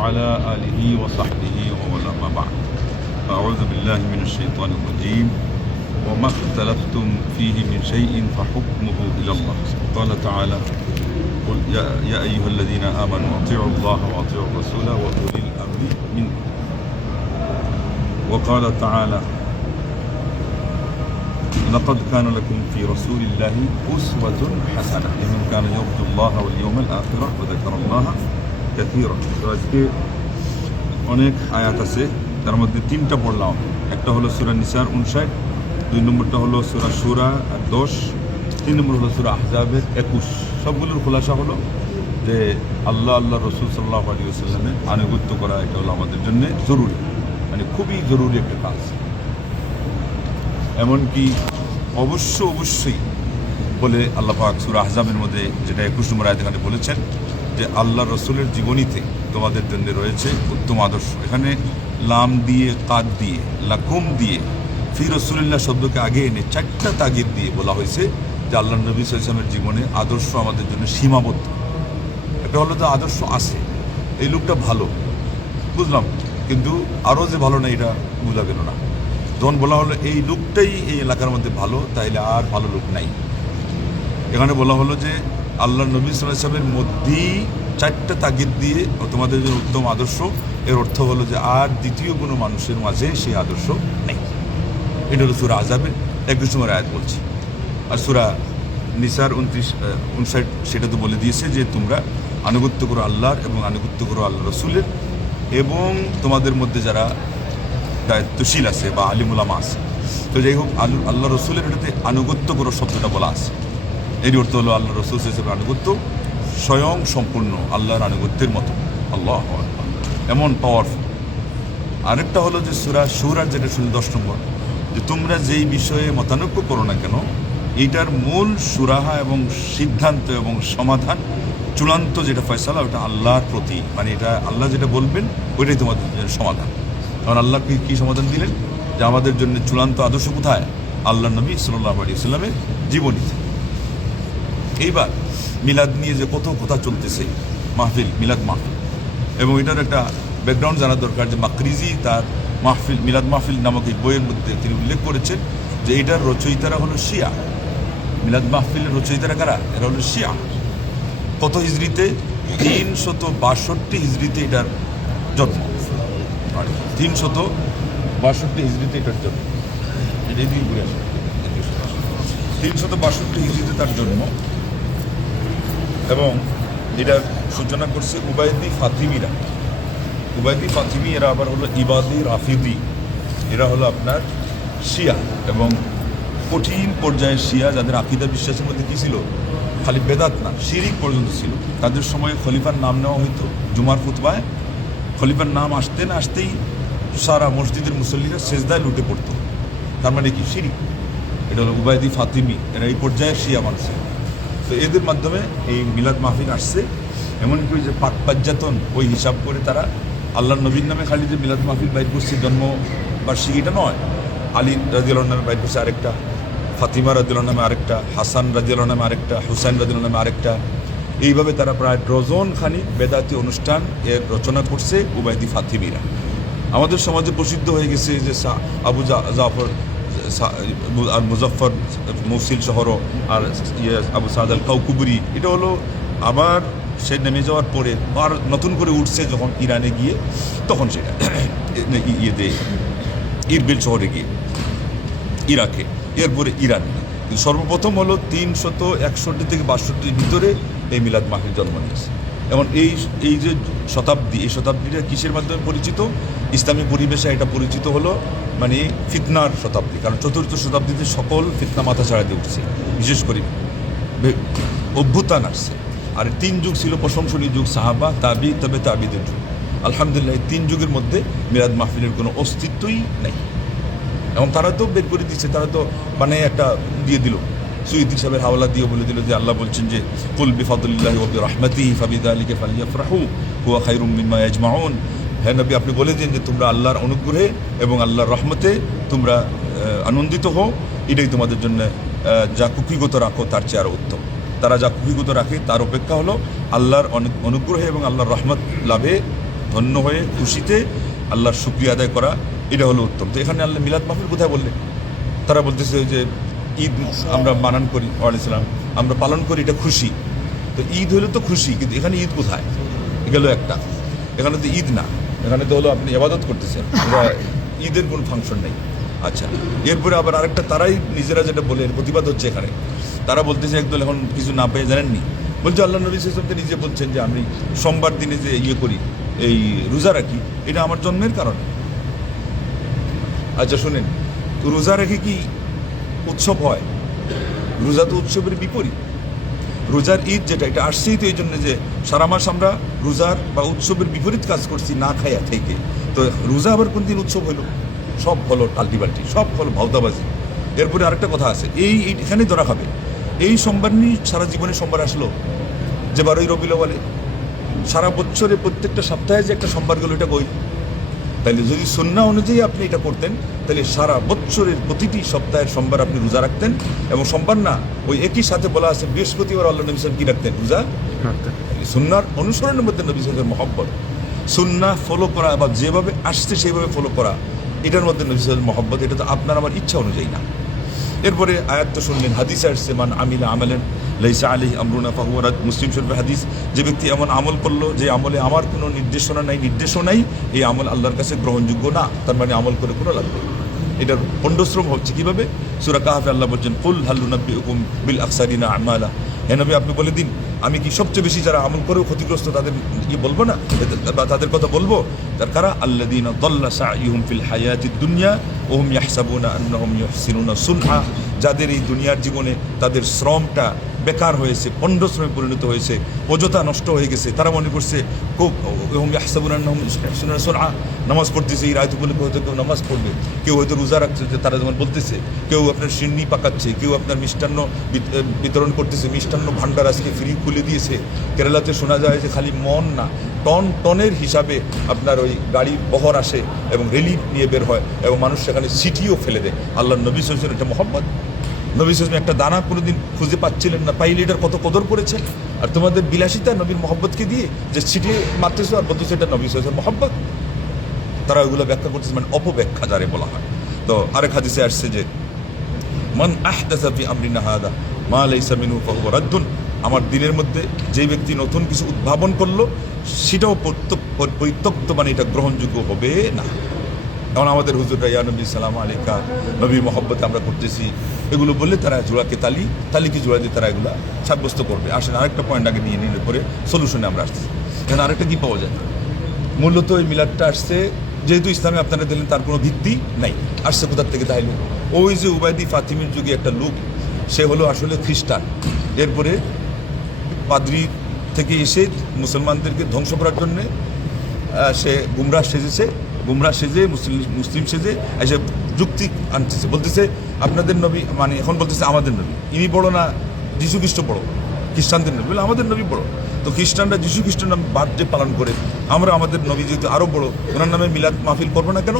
وعلى آله وصحبه ومن أما بعد أعوذ بالله من الشيطان الرجيم وما اختلفتم فيه من شيء فحكمه إلى الله قال تعالى قل يا أيها الذين آمنوا أطيعوا الله وأطيعوا الرسول وأولي الأمر منكم وقال تعالى لقد كان لكم في رسول الله أسوة حسنة لمن كان يرجو الله واليوم الآخر وذكر الله كثيرا। তো আজকে অনেক আয়াত আছে, তার মধ্যে তিনটা পড়লাম। একটা হলো সূরা নিসার 59, 2 নম্বরটা হলো সূরা শুরা 10, 3 নম্বর হলো সূরা আহজাবের 21। সবগুলোর খোলাসা হলো যে আল্লাহ রসুল সাল্লাল্লাহু আলাইহি ওয়াসাল্লামের আনুগত্য করা এটা হলো আমাদের জন্য জরুরি, মানে খুবই জরুরি একটা কাজ। এমনকি অবশ্যই বলে আল্লাহ পাক সূরা আহজাবের মধ্যে যেটা 21 নম্বর আয়াতে এখানে বলেছেন যে আল্লাহ রসুলের জীবনীতে তোমাদের জন্য রয়েছে উত্তম আদর্শ। এখানে লাম দিয়ে, কাদ দিয়ে, লাকুম দিয়ে, ফি রসুলিল্লাহ শব্দকে আগে এনে 4টা তাগিদ দিয়ে বলা হয়েছে যে আল্লাহ নবী সাল্লাল্লাহু আলাইহি ওয়াসাল্লামের জীবনে আদর্শ আমাদের জন্য সীমাবদ্ধ। এটা হলো তো আদর্শ আছে, এই লোকটা ভালো বুঝলাম, কিন্তু আরও যে ভালো না এটা বোঝা গেল না। যখন বলা হলো এই লোকটাই এই এলাকার মধ্যে ভালো, তাইলে আর ভালো লোক নাই। এখানে বলা হলো যে আল্লাহ নবী সাল্লাল্লাহু আলাইহি ওয়াসাল্লামের মধ্যেই 4টা তাগিদ দিয়ে তোমাদের জন্য উত্তম আদর্শ, এর অর্থ হলো যে আর দ্বিতীয় কোনো মানুষের মাঝে সেই আদর্শ নেই। এটা হলো সূরা আহজাবের 21 নম্বর আয়াত বলছি। আর সূরা নিসার 59 সেটা তো বলে দিয়েছে যে তোমরা আনুগত্য করো আল্লাহর এবং আনুগত্য করো আল্লাহ রসুলের, এবং তোমাদের মধ্যে যারা দায়িত্বশীল আছে বা আলিমুল আমা আছে। তো যাই হোক, আল্লাহ রসুলের এটাতে আনুগত্য করো শব্দটা বলা আছে। এর অর্থ হলো আল্লাহ রসুল হিসেবে আনুগত্য স্বয়ং সম্পূর্ণ আল্লাহর আনুগত্যের মতো। আল্লাহ এমন পাওয়ারফুল। আরেকটা হলো যে সূরা শুরার যেটা শুনে 10 নম্বর, যে তোমরা যেই বিষয়ে মতানৈক্য করো না কেন, এইটার মূল সুরাহা এবং সিদ্ধান্ত এবং সমাধান চূড়ান্ত যেটা ফয়সালা ওটা আল্লাহর প্রতি, মানে এটা আল্লাহ যেটা বলবেন ওইটাই তোমাদের জন্য সমাধান। কারণ আল্লাহ কী সমাধান দিলেন যে আমাদের জন্য চূড়ান্ত আদর্শ কোথায়? আল্লাহ নবী সাল্লাল্লাহু আলাইহি ওয়াসাল্লামের জীবনীতে। এইবার মিলাদ নিয়ে যে কত কথা চলতেছে, মাহফিল, মিলাদ মাহফিল, এবং এটার একটা ব্যাকগ্রাউন্ড জানা দরকার। যে মাকরিজি তার মাহফিল, মিলাদ মাহফিল নামক এই বইয়ের মধ্যে তিনি উল্লেখ করেছেন যে এটার রচয়িতারা হলো শিয়া। মিলাদ মাহফিলের রচয়িতারা কারা? এরা হলো শিয়া। কত হিজরিতে? 362 হিজরিতে এটার জন্ম। 362 হিজরিতে এটার জন্ম। এটাই দিয়ে ঘুরে আসে 362 হিজরিতে তার জন্ম, এবং এটার সূচনা করছে উবায়দি ফাতিমিরা। উবায়দি ফাতিমি এরা আবার হলো ইবাদি রাফিদি, এরা হলো আপনার শিয়া এবং কঠিন পর্যায়ের শিয়া, যাদের আকীদা বিশ্বাসের মধ্যে কী ছিল? খালি বেদাত না, শিরিক পর্যন্ত ছিল। তাদের সময় খলিফার নাম নেওয়া হইতো জুমার খুতবায়। খলিফার নাম আসতে না আসতেই সারা মসজিদের মুসল্লিরা সেজদায় লুটে পড়তো। তার মানে কি? শিরিক। এটা হলো উবায়দি ফাতিমি, এরা এই পর্যায়ের শিয়া মানুষ। তো এদের মাধ্যমে এই মিলাদ মাহফিল আসছে। এমনকি যে পাঁচজাতন ওই হিসাব করে তারা আল্লাহ নবীর নামে খালি যে মিলাদ মাহফিল বাইর করছে জন্মবার্ষিকীটা নয়, আলী রাদিয়াল্লাহু নামে বাইর করছে আরেকটা, ফাতিমা রাদিয়াল্লাহু নামে আরেকটা, হাসান রাদিয়াল্লাহু নামে আরেকটা, হুসাইন রাদিয়াল্লাহু নামে আরেকটা। এইভাবে তারা প্রায় ডজন খানি বেদাতি অনুষ্ঠান এর রচনা করছে উবায়দি ফাতিমিরা। আমাদের সমাজে প্রসিদ্ধ হয়ে গেছে যে আবু জাফর আর মুজাফফর মৌসিল শহর, আর আবু সাদ আল কাউকুবরি। এটা হলো আবার সে নেমে যাওয়ার পরে আর নতুন করে উঠছে যখন ইরানে গিয়ে, তখন সেটা ইয়েতে ইরবিল শহরে গিয়ে, ইরাকে, এরপরে ইরান। সর্বপ্রথম হলো 361 থেকে 62 ভিতরে এই মিলাদ মাহফিল জন্ম নিয়েছে। এবং এই যে শতাব্দী, এই শতাব্দীটা কিসের মাধ্যমে পরিচিত? ইসলামী পরিবেশে এটা পরিচিত হলো মানে ফিতনার শতাব্দী। কারণ 4র্থ শতাব্দীতে সকল ফিতনা মাথা ছাড়াতে উঠছে, বিশেষ করে অভ্যুত্থান আসছে। আর 3 যুগ ছিল প্রশংসনীয় যুগ, সাহাবা, তাবি, তবে তাবিদের যুগ। আলহামদুলিল্লাহ এই 3 যুগের মধ্যে মিলাদ মাহফিলের কোনো অস্তিত্বই নেই। এবং তারা তো বের করে দিচ্ছে, তারা তো মানে একটা দিয়ে দিল, সুয়ুতী সাহেবের হাওলা দিয়ে বলে দিল যে আল্লাহ বলছেন যে কুল বিফাদলিল্লাহি ওয়া বিরহমাতিহি ফাবিযালিকা ফালইফরাহু হুয়া খায়রুম মিম্মা ইয়াজমাউন। হ্যাঁ নবী, আপনি বলে দিন যে তোমরা আল্লাহর অনুগ্রহে এবং আল্লাহর রহমতে তোমরা আনন্দিত হও, এটাই তোমাদের জন্য যা কুকিগত রাখো তার চেয়ে আরও উত্তম। তারা যা কুকিগত রাখে তার অপেক্ষা হলো আল্লাহর অনুগ্রহে এবং আল্লাহর রহমত লাভে ধন্য হয়ে খুশিতে আল্লাহর শুকরিয়া আদায় করা, এটা হলো উত্তম। তো এখানে আল্লাহ মিলাদ মাহফিল কোথায় বললেন? তারা বলতেছে যে ঈদ আমরা বানান করি, ওয়ালাইসালাম আমরা পালন করি, এটা খুশি। তো ঈদ হলো তো খুশি, কিন্তু এখানে ঈদ কোথায়? গেল একটা, এখানে তো ঈদ না, এখানে তো হলো আপনি ইবাদত করতেছেন, এটা ঈদের কোনো ফাংশন নেই। আচ্ছা, এরপরে আবার আরেকটা, তারাই নিজেরা যেটা বলে এর প্রতিবাদ হচ্ছে এখানে। তারা বলতেছে একদল এখন কিছু না পেয়ে জানেননি, বলছে আল্লাহ নবী সাল্লাল্লাহু নিজে বলছেন যে আমি সোমবার দিনে যে করি, এই রোজা রাখি, এটা আমার জন্মের কারণে। আচ্ছা শুনেন, তো রোজা রেখে কি উৎসব হয়? রোজা তো উৎসবের বিপরীত। রোজার ঈদ যেটা, এটা আসছেই তো এই জন্য যে সারা মাস আমরা রোজার বা উৎসবের বিপরীত কাজ করছি না খাইয়া থেকে। তো রোজা আবার কোন দিন উৎসব হইল? সব হলো টাল্টিবাল্টি, সব হলো ভাওতাবাজি। এরপরে আরেকটা কথা আছে, এখানে ধরা খাবে। এই সোমবার নিয়ে সারা জীবনে সোমবার আসলো, যে 12ই রবিউল আউয়ালে সারা বছরে প্রত্যেকটা সপ্তাহে যে একটা সোমবার গেল, এটা কই? তাহলে যদি সুন্নাহ অনুযায়ী আপনি এটা করতেন, তাহলে সারা বছরের প্রতিটি সপ্তাহের সোমবার আপনি রোজা রাখতেন। এবং সোমবার না, ওই একই সাথে বলা আছে বৃহস্পতিবার আল্লাহ নবী সাল্লাল্লাহু কি রাখতেন? রোজা রাখতেন। সুন্নাহর অনুসরণের মধ্যে নবী সাল্লাল্লাহু আলাইহি ওয়াসাল্লামের মহব্বত, সুন্নাহ ফলো করা বা যেভাবে আসছে সেইভাবে ফলো করা, এটার মধ্যে নবী সাল্লাল্লাহু আলাইহি ওয়াসাল্লামের মহব্বত। এটা তো আপনার আমার ইচ্ছা অনুযায়ী না। এরপরে আয়াত তো শুনলেন, হাদিসে আসছে মান আমিলা আমালান লাইসা আলাইহি আমরুনা ফাহুয়া রাদ। মুসলিম শরীফের হাদিস, যে ব্যক্তি এমন আমল করলো যে আমলে আমার কোনো নির্দেশনা নাই, এই আমল আল্লাহর কাছে গ্রহণযোগ্য না। তার মানে আমল করে কোনো লাভ নেই। এটার পণ্ডশ্রম হচ্ছে কীভাবে? সূরা কাহফে আল্লাহ বলছেন, কুল হাল নুনাব্বিউকুম বিল আখসারিনা আমালা। হে নবী আপনি বলে দিন, আমি কি সবচেয়ে বেশি যারা আমল করেও ক্ষতিগ্রস্ত তাদের বলবো না, বা তাদের কথা বলবো? তার কারা? আল্লাযীনা দাল্লা সাইয়ুহুম ফিল হায়াতিদ দুনিয়া ওয়া হুম ইয়াহসাবুনা আন্নাহুম ইউহসিনুনা সুনআ। যাদের এই দুনিয়ার জীবনে তাদের শ্রমটা বেকার হয়েছে, পণ্ডশ্রমে পরিণত হয়েছে, অযথা নষ্ট হয়ে গেছে, তারা মনে করছে খুব নামাজ পড়তেছে। এই রাত উপলক্ষে হয়তো কেউ নামাজ পড়বে, কেউ হয়তো রোজা রাখছে, তারা যেমন বলতেছে, কেউ আপনার সিন্নি পাকাচ্ছে, কেউ আপনার মিষ্টান্ন বিতরণ করতেছে, মিষ্টান্ন ভাণ্ডার আজকে ফ্রি খুলে দিয়েছে। কেরালাতে শোনা যায় যে খালি মন না, টনের হিসাবে আপনার ওই গাড়ি বহর আসে এবং রিলিফ নিয়ে বের হয় এবং মানুষ সেখানে সিটিও ফেলে দেয়। আল্লাহ নবী সাল্লাল্লাহু আলাইহি ওয়াসাল্লাম, এটা মহব্বত। নবী সাল্লাল্লাহু আলাইহি ওয়াসাল্লাম একটা দানা কোনোদিন খুঁজে পাচ্ছিলেন না, পাইলে এটার কত কদর করেছে। আর তোমাদের বিলাসিতা নবীর মহব্বতকে দিয়ে যে ছিটিয়ে মারতেছো, আর বলতেছো এটা নবী সাল্লাল্লাহু আলাইহি ওয়াসাল্লাম মহব্বত। তারা ওইগুলো ব্যাখ্যা করতেছে, মানে অপব্যাখ্যা যারে বলা হয়। তো আরেক হাদিসে আসছে যে মান আহদাসা ফি আমরিনা হাদা মা লাইসা মিনহু ফাহুয়া রাদ্দুন। আমার দিনের মধ্যে যে ব্যক্তি নতুন কিছু উদ্ভাবন করলো, সেটাও পরিত্যক্ত, মানে এটা গ্রহণযোগ্য হবে না। এখন আমাদের হুজুররা ইয়া নবী সালাম আলাইকা, নবীর মহব্বতে আমরা করতেছি, এগুলো বললে তারা জোড়াকে তালিকে জোড়া দিয়ে তারা এগুলো সাব্যস্ত করবে। আসেন আরেকটা পয়েন্ট আগে নিয়ে নিলে পরে সলিউশনে আমরা আসছি। এখানে আরেকটা কী পাওয়া যায়? মূলত এই মিলাদটা আসছে, যেহেতু ইসলামে আপনারা দিলেন তার কোনো ভিত্তি নাই, আসছে কোথার থেকে? তাইলে ওই যে উবাইদি ফাতিমির যুগে একটা লোক, সে হলো আসলে খ্রিস্টান। এরপরে পাদ্রি থেকে এসে মুসলমানদেরকে ধ্বংস করার জন্যে সে গুমরাহ সেজে মুসলিম সেজে এসে যুক্তি আনতেছে, বলতেছে আপনাদের নবী, মানে এখন বলতেছে আমাদের নবী ইনি বড় না যীশু খ্রিস্ট বড়? খ্রিস্টানদের নবী বলে আমাদের নবী বড়। তো খ্রিস্টানরা যীশু খ্রিস্টের নাম বার্থডে পালন করে, আমরা আমাদের নবী যেহেতু আরও বড়, ওনার নামে মিলাদ মাহফিল করবো না কেন?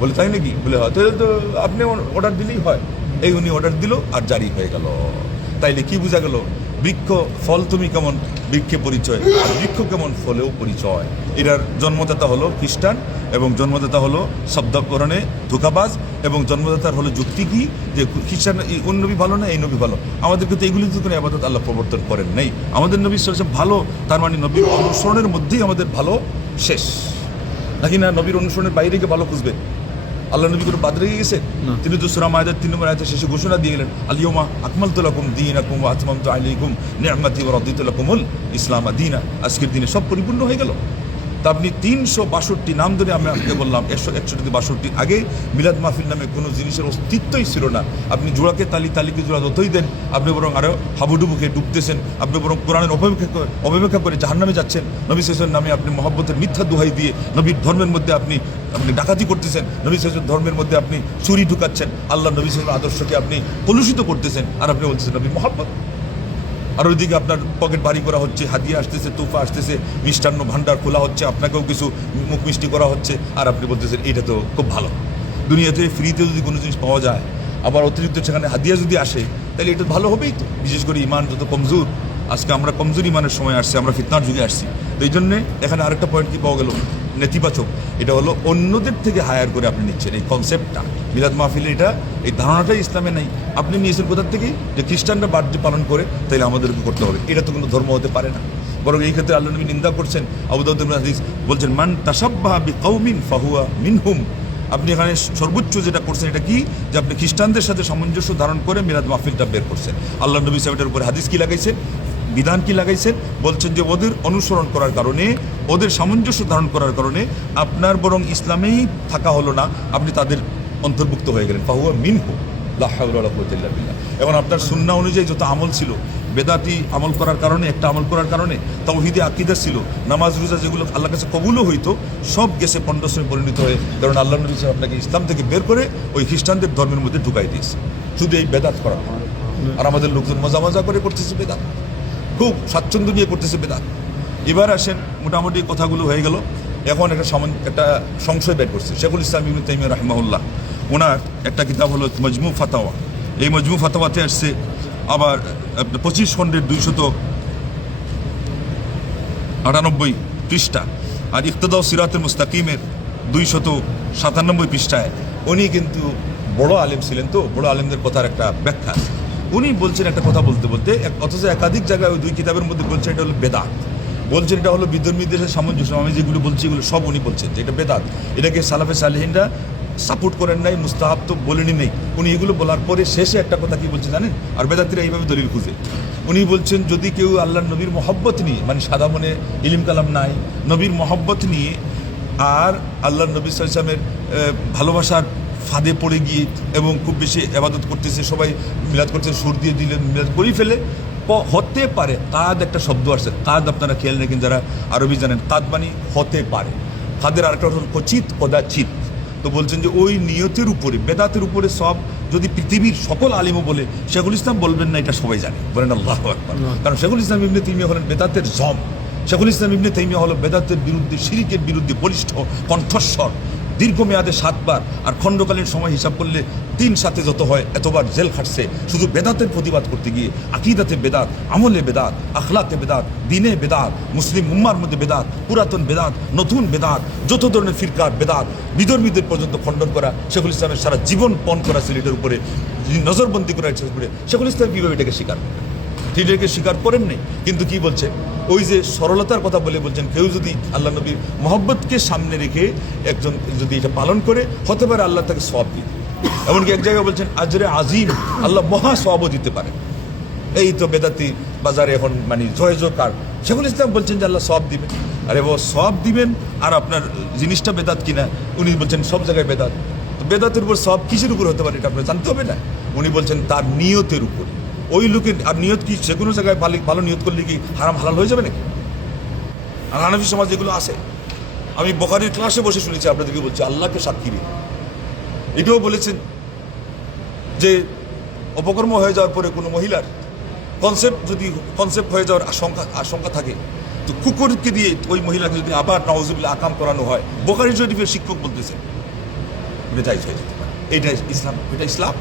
বলে তাই নাকি? বলে হয়, তাহলে তো আপনি অর্ডার দিলেই হয়। এই উনি অর্ডার দিল আর জারি হয়ে গেল। তাইলে কি বোঝা গেল? বৃক্ষ ফল তুমি কেমন, বৃক্ষে পরিচয়, আর বৃক্ষ কেমন, ফলেও পরিচয়। এটার জন্মদাতা হলো খ্রিস্টান, এবং জন্মদাতা হলো শব্দকরণে ধোঁকাবাজ, এবং জন্মদাতার হলো যুক্তি কি, যে খ্রিস্টান কোন নবী ভালো না এই নবী ভালো। আমাদেরকে তো এগুলি তো কোনো আবাদত আল্লাহ প্রবর্তন করেন নেই। আমাদের নবী সাল্লাল্লাহু ভালো, তার মানে নবীর অনুসরণের মধ্যেই আমাদের ভালো শেষ, নাকি না নবীর অনুসরণের বাইরে গিয়ে ভালো খুঁজবে? আল্লাহ নবী কোনো বাদ রেখে গেছে? তিনি তো সূরা মায়দার 3 নম্বর আয়াতে শেষে ঘোষণা দিয়ে গেলেন, আল-ইয়াওমা আকমালতু লাকুম দীনাকুম ওয়া আতমামতু আলাইকুম নি'মাতি ওয়া রাদিতু লাকুমুল ইসলামা দীনা। আজকের দিনে সব পরিপূর্ণ হয়ে গেল। তা আপনি 362 নাম ধরে আমি আপনাকে বললাম, 161 আগে মিলাদ মাহফিল নামে কোনো জিনিসের অস্তিত্বই ছিল না। আপনি জোড়াকে তালিকে জোড়া যতই দেন, আপনি বরং আরও হাবুডুবুকে ডুবতেছেন, আপনি বরং কোরআনের অপব্যাখ্যা করে জাহান্নামে যাচ্ছেন। নবী সাল্লাল্লাহু নামে আপনি মহব্বতের মিথ্যা দোহাই দিয়ে নবীর ধর্মের মধ্যে আপনি ডাকাতি করতেছেন, নবী সাল্লাল্লাহু ধর্মের মধ্যে আপনি চুরি ঢুকাচ্ছেন, আল্লাহ নবী সাল্লাল্লাহু আদর্শকে আপনি কলুষিত করতেছেন, আর আপনি বলতেছেন নবী মহব্বত। আর ওইদিকে আপনার পকেট ভারী করা হচ্ছে, হাদিয়া আসতেছে, তোফা আসতেছে, মিষ্টান্ন ভাণ্ডার খোলা হচ্ছে, আপনাকেও কিছু মুখ মিষ্টি করা হচ্ছে, আর আপনি বলতেছেন এটা তো খুব ভালো। দুনিয়াতে ফ্রিতে যদি কোনো জিনিস পাওয়া যায়, আবার অতিরিক্ত সেখানে হাদিয়া যদি আসে, তাহলে এটা ভালো হবেই তো। বিশেষ করে ইমান যত কমজোর, আজকে আমরা কমজোর ইমানের সময় আসছি, আমরা ফিতনার যুগে আসছি। তো এই জন্যে এখানে আরেকটা পয়েন্ট কি পাওয়া গেল, নেতিবাচক, এটা হলো অন্যদের থেকে হায়ার করে আপনি নিচ্ছেন এই কনসেপ্টটা। মিলাদ মাহফিলে এটা এই ধারণাটাই ইসলামে নেই। আপনি নিয়েছেন কোথার থেকে, যে খ্রিস্টানরা বার্থডে পালন করে তাইলে আমাদেরকে করতে হবে, এটা তো কোনো ধর্ম হতে পারে না। বরং এই ক্ষেত্রে আল্লাহ নবী নিন্দা করছেন। আবু দাউদ হাদিস বলছেন, মান তাশাব্বাহা বিকাউমিন ফাহুয়া মিনহুম। আপনি এখানে সর্বোচ্চ যেটা করছেন এটা কি, যে আপনি খ্রিস্টানদের সাথে সামঞ্জস্য ধারণ করে মিলাদ মাহফিলটা বের করছেন। আল্লাহ নবী সাহেবের উপরে হাদিস কি লাগাইছেন, বিধান কি লাগাইছেন, বলছেন যে ওদের অনুসরণ করার কারণে, ওদের সামঞ্জস্য ধারণ করার কারণে আপনার বরং ইসলামেই থাকা হলো না, আপনি তাদের অন্তর্ভুক্ত হয়ে গেলেন। ফাহুয়া মিনহু লা হাওলা ওয়ালা কুওয়াতা ইল্লা বিল্লাহ। এবং আপনার সুন্নাহ অনুযায়ী যত আমল ছিল, বেদাতি আমল করার কারণে, একটা আমল করার কারণে তাওহীদে আকীদা ছিল, নামাজ রোজা যেগুলো আল্লাহর কাছে কবুলও হইতো, সব গেছে পণ্ডশ্রমে পরিণত হয়ে। কারণ আল্লাহ নবী সাহেব আপনাকে ইসলাম থেকে বের করে ওই খ্রিস্টানদের ধর্মের মধ্যে ঢুকাই দিয়েছে, শুধু এই বেদাত করা। আর আমাদের লোকজন মজা মজা করে করতেছে বেদাত, খুব স্বাচ্ছন্দ্য নিয়ে করতেছে বেদাত। এবার আসেন, মোটামুটি কথাগুলো হয়ে গেল। এখন একটা সংশয় বের করছে শেখুল ইসলাম ইবনে তাইমিয়া রাহিমাহুল্লাহ। ওনার একটা কিতাব হলো মজমু ফাতাওয়া। এই মজমু ফাতাওয়াতে আসছে আবার 25 খণ্ডের 298 পৃষ্ঠা, আর ইক্তদাউ সিরাতুল মুস্তাকিমের 297 পৃষ্ঠায় উনি কিন্তু বড় আলেম ছিলেন, তো বড় আলেমদের কথার একটা ব্যাখ্যা। উনি বলছেন একটা কথা বলতে বলতে, অথচ একাধিক জায়গায় ওই দুই কিতাবের মধ্যে বলছেন এটা হলো বেদাত, বলছেন এটা হলো বিধর্মীদের সামঞ্জস্য। আমি যেগুলো বলছি এগুলো সব উনি বলছেন যে এটা বেদাত, এটাকে সালাফে সালেহিনরা সাপোর্ট করেন নাই, মুস্তাহাব তো বলেনি নেই। উনি এগুলো বলার পরে শেষে একটা কথা কি বলছেন জানেন, আর বেদাতিরা এইভাবে দলিল খুঁজে। উনি বলছেন যদি কেউ আল্লাহ নবীর মহব্বত নিয়ে, মানে সাদা মনে ইলিম কালাম নাই, নবীর মহব্বত নিয়ে আর আল্লাহ নবী সাল্লাল্লাহু আলাইহি ওয়াসাল্লামের ভালোবাসার ফাঁদে পড়ে গিয়ে এবং খুব বেশি ইবাদত করতেছে, সবাই মিলাদ করতেছে, সুর দিয়ে দিলে মিলাদ করেই ফেলে, হতে পারে। কাদ একটা শব্দ আসছে, কাদ আপনারা খেয়াল রাখেন যারা আরবি জানেন, কাদ মানে হতে পারে। কাদের আরেকটা হল কচিত কদাচিত। তো বলছেন যে ওই নিয়তের উপরে, বেদাতের উপরে সব যদি পৃথিবীর সকল আলিমও বলে, শেখুল ইসলাম বলবেন না, এটা সবাই জানে, বলেন আল্লাহু আকবার। কারণ শেখুল ইসলাম ইবনে তাইমিয়া হলেন বেদাতের জম। শেখুল ইসলাম ইবনে তাইমিয়া হলো বেদাতের বিরুদ্ধে, শিরকের বিরুদ্ধে বলিষ্ঠ কণ্ঠস্বর, দীর্ঘমেয়াদে 7 বার, আর খণ্ডকালীন সময় হিসাব করলে 3 সাথে যত হয় এতবার জেল খাটছে শুধু বেদাতের প্রতিবাদ করতে গিয়ে। আকিদাতে বেদাত, আমলে বেদাত, আখলাকে বেদাত, দিনে বেদাত, মুসলিম উম্মার মধ্যে বেদাত, পুরাতন বেদাত, নতুন বেদাত, যত ধরনের ফিরকার বেদাত, বিধর্মীদের পর্যন্ত খণ্ডন করা। শেখুল ইসলামের সারা জীবন পণ করা ছিল এটার উপরে, নজরবন্দি করা এটার উপরে। শেখুল ইসলাম কীভাবে এটাকে স্বীকার করেন? তিনি এটাকে স্বীকার করেন নাই, কিন্তু কি বলছে, ওই যে সরলতার কথা বলে বলছেন, কেউ যদি আল্লাহ নবীর মহব্বতকে সামনে রেখে একজন যদি এটা পালন করে, হতে পারে আল্লাহ তাকে সওয়াব দিন। এমনকি এক জায়গায় বলছেন আজরে আজিম, আল্লাহ মহা সওয়াবও দিতে পারেন। এই তো বেদাতি বাজারে এখন মানে জয় জয়কার। শেখুল ইসলাম বলছেন যে আল্লাহ সওয়াব দিবেন। আরে ও সওয়াব দিবেন আর আপনার জিনিসটা বেদাত কিনা, উনি বলছেন সব জায়গায় বেদাত। তো বেদাতের উপর সওয়াব কিসের উপর হতে পারে এটা আপনার জানতে হবে না। উনি বলছেন তার নিয়তের উপর। ওই লোকের আর নিয়ত কি, যে কোনো জায়গায় ভালো নিয়ত করলে কি হারাম হালাল হয়ে যাবে নাকি? আর হানাফি সমাজ যেগুলো আছে, আমি বুখারীর ক্লাসে বসে শুনেছি, আপনাদেরকে বলছি, আল্লাহকে সাক্ষী রেখে এটাও বলেছেন যে অপকর্ম হয়ে যাওয়ার পরে কোনো মহিলার কনসেপ্ট হয়ে যাওয়ার আশঙ্কা থাকে, তো কুকুরকে দিয়ে ওই মহিলাকে যদি আবার নাউজুবিল্লাহ আকাম করানো হয়, বুখারী শরীফের শিক্ষক বলতেছেন এটা জায়েজ হয়ে যেতে পারে। এটা ইসলাম, এটা ইসলাম।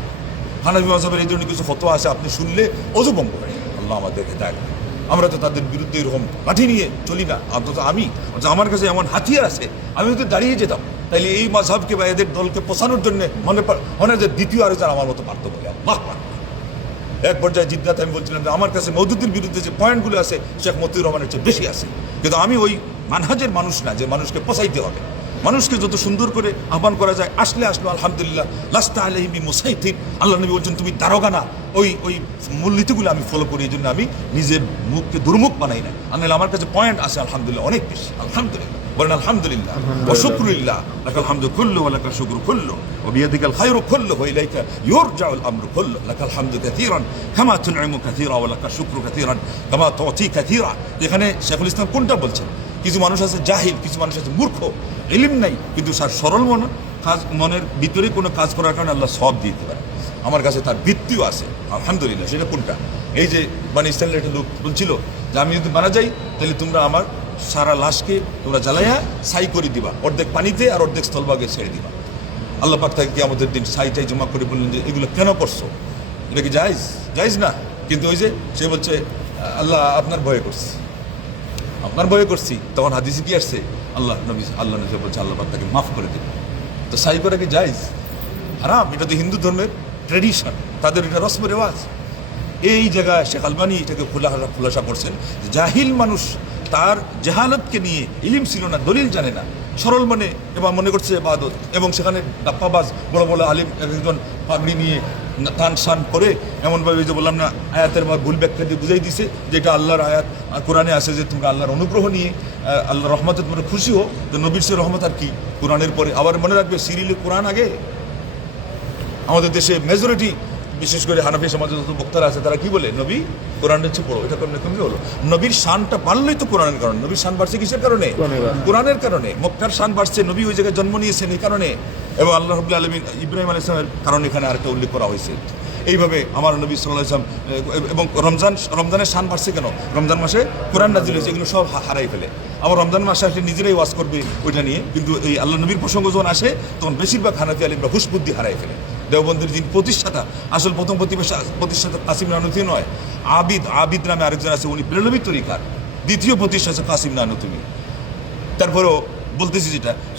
হানাফি মাযহাবের এই ধরনের কিছু ফতোয়া আছে, আপনি শুনলে অজু ভঙ্গ হয়। আল্লাহ আমাদের হেদায়েত। আমরা তো তাদের বিরুদ্ধে এরকম লাঠি নিয়ে চলি না, অন্তত আমার কাছে এমন হাতিয়ার আছে, আমি তো দাঁড়িয়ে যেতাম। তাইলে এই মাযহাবকে বা এদের দলকে পোষানোর জন্য মনে যে দ্বিতীয় আরেকজন আমার মতো পারত বলে। আল্লাহ এক পর্যায়ে জিদ্দাতে আমি বলছিলাম যে আমার কাছে মওদুদির বিরুদ্ধে যে পয়েন্টগুলো আছে শেখ মতিউর রহমানের চেয়ে বেশি আছে, কিন্তু আমি ওই মানহাজের মানুষ না যে মানুষকে পোষাইতে হবে। মানুষকে যত সুন্দর করে আহ্বান করা যায়, আসলো আলহামদুলিল্লাহ, লাস্তা আলাইহিম বিমুসাইতির। আল্লাহ নবী বলছেন তুমি দারোগা না। ওই মূলনীতিগুলো আমি ফলো করি, এই জন্য আমি নিজের মুখকে দুর্মুখ বানাই না। আনলে আমার কাছে পয়েন্ট আছে আলহামদুলিল্লাহ অনেক বেশি। আলহামদুলিল্লাহ বলেন আলহামদুলিল্লাহ ওয়া শুকরুলিল্লাহ, লাকাল হামদু কুল্লু ওয়া লাকাল শুকরু কুল্লু ওয়া বিয়াদিকাল খায়রু কুল্লু ওয়া ইলাইকা ইউরজাউল আমরু কুল্লু, লাকাল হামদু কাসীরান কামা তুনঈমু কাসীরা ওয়া লাকাল শুকরু কাসীরান কামা তুতি কাসীরা। এখানে শেখুল ইসলাম কোনটা বলছেন? কিছু মানুষ আছে জাহিল, কিছু মানুষ আছে মূর্খ, ইলম নাই, কিন্তু তার সরল মনের ভিতরে কোনো কাজ করার কারণে আল্লাহ সওয়াব দিতে পারে। আমার কাছে তার বৃত্তিও আছে আলহামদুলিল্লাহ। সেটা কোনটা? এই যে মানে ইসরায়েলের একটা লোক বলছিল যে আমি যদি মারা যাই তাহলে তোমরা আমার সারা লাশকে তোমরা জ্বালাইয়া ছাই করে দিবা, অর্ধেক পানিতে আর অর্ধেক স্থলভাগে ছেড়ে দিবা। আল্লাহ পাক তাকে কিয়ামতের দিন ছাইটাই জমা করে বললেন যে এগুলো কেন করছো? এটা কি জায়েজ? জায়েজ না। কিন্তু ওই যে সে বলছে আল্লাহ আপনার ভয়ে করছে। আপনার ভয়ে করছি, তখন হাদিসে কি আসছে? আল্লাহ নবী বলছে আল্লাহ পাক তাকে মাফ করে দেবে। তো সাই করা কি জায়েজ? হারাম। এটা তো হিন্দু ধর্মের ট্রেডিশন, তাদের এটা রসম রেওয়াজ। এই জায়গায় শেখ আলবানী এটাকে খোলাসা করছেন যে জাহিল মানুষ তার জাহালতকে নিয়ে, ইলিম ছিল না, দলিল জানে না, সরল মনে এবং মনে করছে ইবাদত, এবং সেখানে ডাপ্পাবাজ বড় বড় আলিম একজন পাগড়ি নিয়ে টান শান করে এমনভাবে যে বললাম না, আয়াতের ভুল ব্যাখ্যা দিয়ে বুঝাই দিছে যে এটা আল্লাহর আয়াত, কোরআনে আসে যে তোমরা আল্লাহর অনুগ্রহ নিয়ে আল্লাহর রহমতে তোমরা খুশি হো। তো নবীর সে রহমত আর কি কোরআনের পরে? আবার মনে রাখবে সিরিয়ালে কোরআন আগে। আমাদের দেশে মেজরিটি, বিশেষ করে হানাফি সমাজের যত বক্তারা আছে তারা কি বলে? নবী কোরআন হচ্ছে পড়ো। এটা কমে হলো। নবীর শানটা বাড়লেই তো কোরআনের কারণে। নবীর শান বাড়ছে কিসের কারণে? কোরআনের কারণে। মক্কার শান বাড়ছে, নবী ওই জায়গায় জন্ম নিয়েছেন এই কারণে, এবং আল্লাহ রাব্বুল আলামিন ইব্রাহিম আলাইহিস সালামের কারণে এখানে আরেকটা উল্লেখ করা হয়েছে। এইভাবে আমার নবী সাল্লাল্লাহু আলাইহি ওয়াসাল্লাম, এবং রমজানের শান বাড়ছে কেন? রমজান মাসে কোরআন নাজিল হয়েছে, এগুলো সব হারাই ফেলে। আবার রমজান মাসে আসলে নিজেরাই ওয়াজ করবে ওইটা নিয়ে, কিন্তু এই আল্লাহ নবীর প্রসঙ্গ যখন আসে তখন বেশিরভাগ হানাফি আলিমরা হুশ বুদ্ধি হারাই ফেলে। দেওবন্দের যিনি প্রতিষ্ঠাতা, আসল প্রথম প্রতিষ্ঠাতা কাসিম নানুতুবি নয়, আবিদ নামে আরেকজন আছে, উনি বেরলভী তরিকার দ্বিতীয় প্রতিষ্ঠাতা কাসিম নানুতুবি। তারপরেও বলতেছি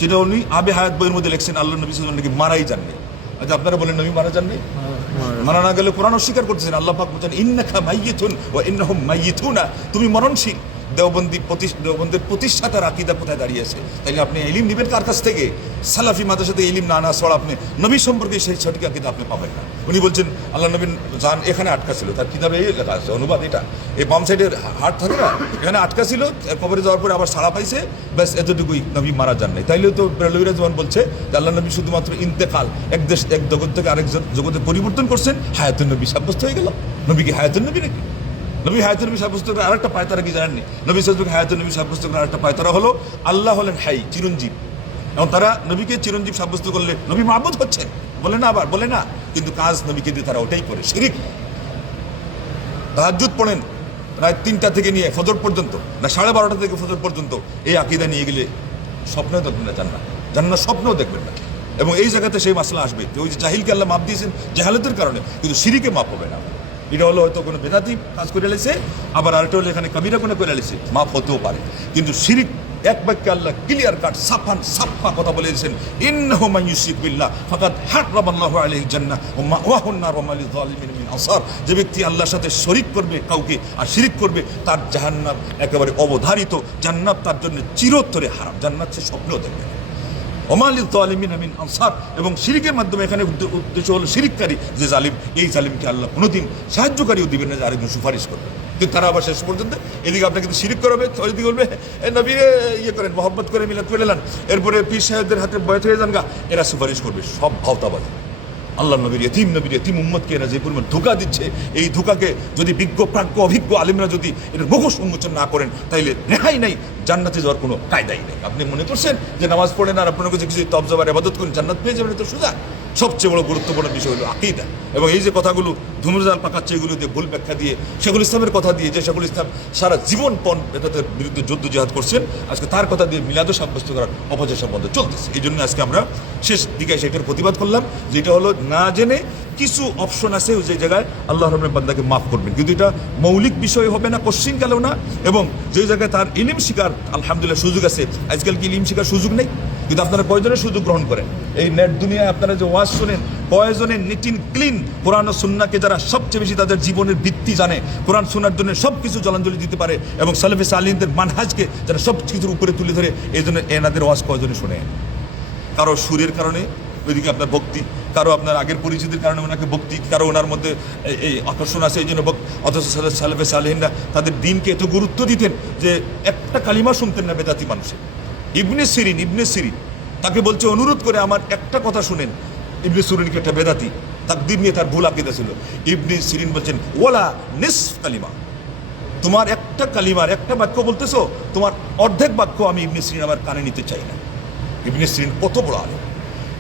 সেটা উনি আবে হায়াত বইয়ের মধ্যে লিখছেন আল্লাহ নবী সাল্লাল্লাহু আলাইহি ওয়াসাল্লাম নাকি মারাই যাননি। আচ্ছা, আপনারা বলেন নবী মারা যাননি? মারা না গেলে কোরআন অস্বীকার করতেছেন। আল্লাহ পাক বলেন ইন্নাকা মাইয়িতুন ওয়া ইন্নাহুম মাইয়িতুনা, তুমি মরণশীল। দেওবন্দের প্রতিষ্ঠাতার আকীদা কোথায় দাঁড়িয়েছে? তাইলে আপনি ইলম নেবেন কার কাছ থেকে? সালাফি মাদ্রাসাতে ইলম না আনা ছাড়া আপনি নবী সম্পর্কে সেই সঠিক আকীদা আপনি পাবেন না। উনি বলছেন আল্লাহ নবীর জান এখানে আটকা ছিল, তার কিতাবে এই লেখা আছে, অনুবাদ এটা, এই বাম সাইডের হাট থাকে না, এখানে আটকা ছিল, কবরে যাওয়ার পরে আবার ছাড়া পাইছে, ব্যাস এতটুকুই, নবী মারা যান নাই। তাইলে তো বেরলভীরা যেমন বলছে যে আল্লাহ নবী শুধুমাত্র ইন্তেকাল, এক জগৎ থেকে আরেক জগতে পরিবর্তন করছেন, হায়াতুন নবী সাব্যস্ত হয়ে গেল। নবী কি হায়াতুন নবী নাকি? নবী হায়াতুন নবী সাব্যস্ত করে আরেকটা পায়তারা কি জানেননি? নবী সাল্লাল্লাহু হায়াতুন নবী সাব্যস্ত করে আরেকটা পায়তারা হলো আল্লাহ হলেন হাই, চিরঞ্জীব, এবং তারা নবীকে চিরঞ্জীব সাব্যস্ত করলে নবী মাবুদ হচ্ছেন, বলে না? আবার বলে না, কিন্তু কাজ নবীকে দিয়ে তারা ওটাই করে। শিরিক। তাহাজ্জুদ পড়েন রাত 3টা থেকে নিয়ে ফজর পর্যন্ত, না 12:30 থেকে ফজর পর্যন্ত, এই আকীদা নিয়ে গেলে স্বপ্নেও দেখবেন না জান্নাত স্বপ্নেও দেখবেন না। এবং এই জায়গাতে সেই মাসলা আসবে যে ওই যে জাহিলকে আল্লাহ মাপ দিয়েছেন জাহালতের কারণে, কিন্তু শিরিকে মাপ হবে না। এটা হলো হয়তো কোনো বেদাতি কাজ করে এলেছে, আবার আরেকটা হলো এখানে কবিরা কোনো করে এলেছে, মাপ হতেও পারে। কিন্তু শিরিক এক বাক্যে আল্লাহ ক্লিয়ার কাট সাফা কথা বলে দিয়েছেন, ইন্নাহু মান ইউশরিক বিল্লাহ ফাকাদ হারামাল্লাহু আলাইহি জান্নাহ ওয়া মাওয়াহুন নার ওয়া মা লিয-যালিমিন মিন আনসার। যে ব্যক্তি আল্লাহর সাথে শরীক করবে কাউকে আর শিরিক করবে, তার জাহান্নাম একেবারে অবধারিত, জান্নাত তার জন্য চিরতরে হারাম, জান্নাত সে স্বপ্নেও দেখবে না। ওয়া মা লিয-যালিমিন মিন আনসার, এবং শিরিকের মাধ্যমে এখানে উদ্দেশ্য হলো শিরিককারী যে জালিম, এই জালিমকে আল্লাহ কোনোদিন সাহায্যকারীও দিবেন না যে আরেকজন সুপারিশ করবে। কিন্তু তারা আবার শেষ পর্যন্ত এদিকে আপনাকে কিন্তু শিরিক করাবে, ওইদিকে বলবে নবী ইয়ে করেন, মহব্বত করে মিলাদ করে নেন, এরপরে পীর সাহেবদের হাতে বয়স হয়ে যান গা, এরা সুপারিশ করবে। সব ভাওতাবাজি। আল্লাহ নবীর এতিম উম্মতকে এরা যে পরিমাণ ধোঁকা দিচ্ছে, এই ধোঁকাকে যদি বিজ্ঞ প্রাজ্ঞ অভিজ্ঞ আলিমরা যদি এটার মুখোশ উন্মোচন না করেন, তাইলে রেহাই নাই, জান্নাতে যাওয়ার কোনো কায়দাই নেই। আপনি মনে করছেন যে নামাজ পড়েন আর আপনার কাছে কিছু তবজাবার ইবাদত করেন জান্নাত পেয়ে যাবেন, তো সোজা। সবচেয়ে বড় গুরুত্বপূর্ণ বিষয় হলো আকীদা। এবং এই যে কথাগুলো ধুমজাল পাকাচ্ছে, এগুলো দিয়ে ভুল ব্যাখ্যা দিয়ে, শেখুল ইসলামের কথা দিয়ে, যে শেখুল ইসলাম সারা জীবন এটাতে বিরুদ্ধে যুদ্ধ জিহাদ করছেন, আজকে তার কথা দিয়ে মিলাদও সাব্যস্ত করার অপচেষ্টা বন্ধ চলতেছে। এই জন্য আজকে আমরা শেষ দিকে সেটার প্রতিবাদ করলাম, যেটা হলো না জেনে কিছু অপশন আছে যে জায়গায় আল্লাহ রাব্বুল বান্দাকে মাফ করবেন, কিন্তু এটা মৌলিক বিষয় হবে না, কোশ্চিনকালেও না। এবং যে জায়গায় তার ইলিম শিকার আলহামদুলিল্লাহ সুযোগ আছে, আজকাল কি ইলিম শিকার সুযোগ নেই? কিন্তু আপনারা কয়জনের সুযোগ গ্রহণ করেন? এই নেট দুনিয়ায় আপনারা যে ওয়াজ শোনেন, কয়জনের নিট ইন ক্লিন কোরআন ও সুন্নাহকে যারা সবচেয়ে বেশি তাদের জীবনের ভিত্তি জানে, কোরআন সুন্নাহর জন্য সব কিছু জলাঞ্জলি দিতে পারে, এবং সালেফে সালিহিনদের মানহাজকে যারা সব কিছুর উপরে তুলে ধরে, এই জন্য এনাদের ওয়াজ কয়জনে শোনে? কারো সুরের কারণে ওইদিকে আপনার ভক্তি, কারো আপনার আগের পরিচিতির কারণে ওনাকে ভক্তি, কারো ওনার মধ্যে এই আকর্ষণ আছে এই জন্য অথচ সালেফে সালেহিনরা তাদের দিনকে এত গুরুত্ব দিতেন যে একটা কালিমা শুনতেন না বেদাতি মানুষের। ইবনে সিরিন তাকে বলছে অনুরোধ করে আমার একটা কথা শুনেন। ইবনে সিরিনকে একটা বেদাতি তাকদীর নিয়ে তার ভুল আকীদা ছিল। ইবনে সিরিন বলছেন ওয়ালা নিসফ কালিমা, তোমার একটা কালিমার একটা বাক্য বলতেছো, তোমার অর্ধেক বাক্য আমি ইবনে সিরিন আমার কানে নিতে চাই না। ইবনে সিরিন কত বড় আলেম,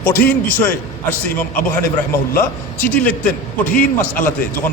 কঠিন বিষয়ে আসছে। ইমাম আবু হানিফা রাহিমাহুল্লাহ চিঠি লিখতেন কঠিন মাসআলাতে, যখন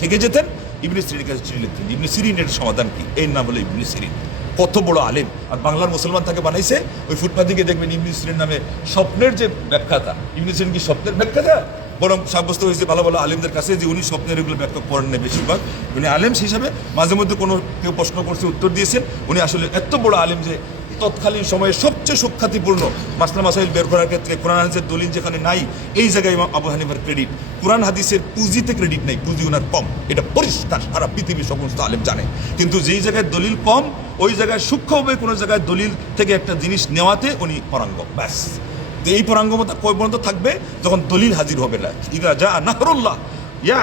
থেকে যেতেন ইবনে সিরিনের কাছে চিঠি লিখতেন, ইবনে সিরিনের সমাধান কি, এর নাম হলো ইবনে সিরিন। কত বড় আলেম, আর বাংলার মুসলমান তাকে বানাইছে। ওই ফুটপাথ দিকে দেখবেন ইবনে সিরিন নামে স্বপ্নের যে ব্যাখ্যাতা, ইবনে সিরিন কি স্বপ্নের ব্যাখ্যাতা? বরং সাব্যস্ত হয়েছে ভালো ভালো আলেমদের কাছে যে উনি স্বপ্নের এগুলো ব্যক্ত করেন না বেশিরভাগ। উনি আলেম হিসাবে মাঝে মধ্যে কোনো কেউ প্রশ্ন করছে উত্তর দিয়েছেন। উনি আসলে এত বড় আলেম যে তৎকালীন সময়ে সবচেয়ে সুখ্যাতিপূর্ণ মাসলা মাসাইল বের করার ক্ষেত্রে কোরআন হাদিসের দলিল যেখানে নাই, এই জায়গায় ইমাম আবু হানিফার ক্রেডিট। কোরআন হাদিসের পুঁজিতে ক্রেডিট নাই, পুঁজি ওনার কম, এটা পরিষ্কার, সারা পৃথিবীর সমস্ত আলেম জানে। কিন্তু যেই জায়গায় দলিল কম, ওই জায়গায় সূক্ষ্মভাবে কোনো জায়গায় দলিল থেকে একটা জিনিস নেওয়াতে উনি পরাঙ্গম। ব্যাস, তো এই পরাঙ্গমতা কই পর্যন্ত থাকবে? যখন দলিল হাজির হবে না। ইদা যা নাহরুল্লাহ ইয়া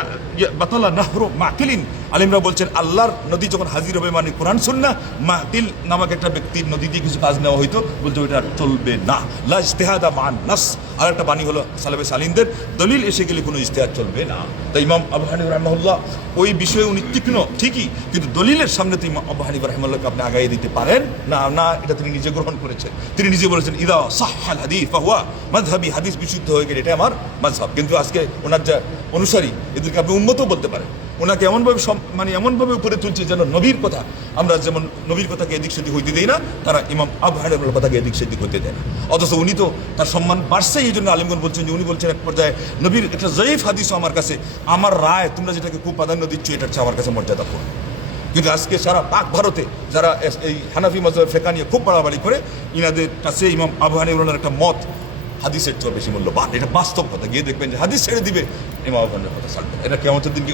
বাতালা নাহরু মাকিলিন, আলিমরা বলছেন আল্লাহর নদী যখন হাজির হবে, মানে কোরআন সুন্নাহ, মাকিল নামক একটা ব্যক্তির নদী দিয়ে কিছু কাজ নেওয়া হইতো, বলছে ওইটা চলবে না। লা ইজতিহাদা মান নাস, আর একটা বাণী হলো সালাফে সালিনদের, দলিল এসে গেলে কোনো ইজতিহাদ চলবে না। তাই ইমাম আবু হানিফা রাহিমাহুল্লাহ ওই বিষয়ে উনি তীক্ষ্ণ ঠিকই, কিন্তু দলিলের সামনে তো ইমাম আবু হানিফা রাহিমাহুল্লাহকে আপনি আগাইয়ে দিতে পারেন না। না, এটা তিনি নিজে গ্রহণ করেছেন। তিনি নিজে বলেছেন ইদা সাহহাল হাদিস ফাহুয়া মাযহাবি, হাদিস বিশুদ্ধ হয়ে গেলে এটা আমার মাযহাব। কিন্তু আজকে ওনার যা অনুসারী, এদেরকে আপনি উম্মতও বলতে পারেন। ওনাকে এমনভাবে মানে এমনভাবে উপরে তুলছে যেন নবীর কথা, আমরা যেমন নবীর কথাকে এদিক সেদিক হইতে দিই না, তারা ইমাম আবু হানিফার কথাকে এদিক সেদিক হইতে দেয় না। অথচ উনি তো তার সম্মান বাড়ছে, এই জন্য আলিমগণ বলছেন যে উনি বলছেন এক পর্যায়ে নবীর একটা জয়ীফ হাদিসও আমার কাছে, আমার রায় তোমরা যেটাকে খুব প্রাধান্য দিচ্ছ, এটা হচ্ছে আমার কাছে মর্যাদাপূর্ণ। কিন্তু আজকে সারা পাক ভারতে যারা এই হানাফি মাযহাবের ফিকহ নিয়ে খুব বাড়াবাড়ি করে, ইনাদের কাছে ইমাম আবু হানিফার একটা মত হাদিসের চেয়ে বেশি মূল্যবান। এটা বাস্তব কথা। গিয়ে দেখবেন যে হাদিস ছেড়ে দিবে, ইমাম আবু হানিফার কথা ছাড়বে। এটা কিয়ামতের দিন কি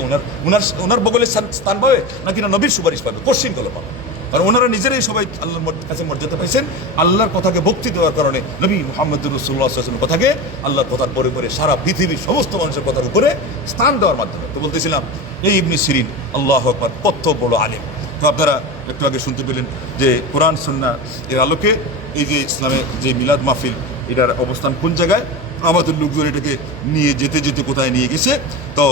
ওনার বগলের স্থান পাবে, নাকি না নবীর সুপারিশ পাবে? কোশ্চিন গুলো পাবে। কারণ ওনারা নিজেরাই সবাই আল্লাহর কাছে মর্যাদা পাইছেন আল্লাহর কথাকে ভক্তি দেওয়ার কারণে। নবী মুহাম্মদুর রাসূলুল্লাহ সাল্লাল্লাহু আলাইহি ওয়াসাল্লাম কথাকে আল্লাহর কথার পরে পরে সারা পৃথিবীর সমস্ত মানুষের কথার উপরে স্থান দেওয়ার মাধ্যমে। তো বলতেছিলাম এই ইবনে সিরিন আল্লাহু আকবার কত বড় আলেম। তো আপনারা একটু আগে শুনতে পেলেন যে কোরআন সুন্নাহ এর আলোকে এই যে ইসলামে যে মিলাদ মাহফিল, এটার অবস্থান কোন জায়গায়, আমাদের লোকজন এটাকে নিয়ে যেতে যেতে কোথায় নিয়ে গেছে। তো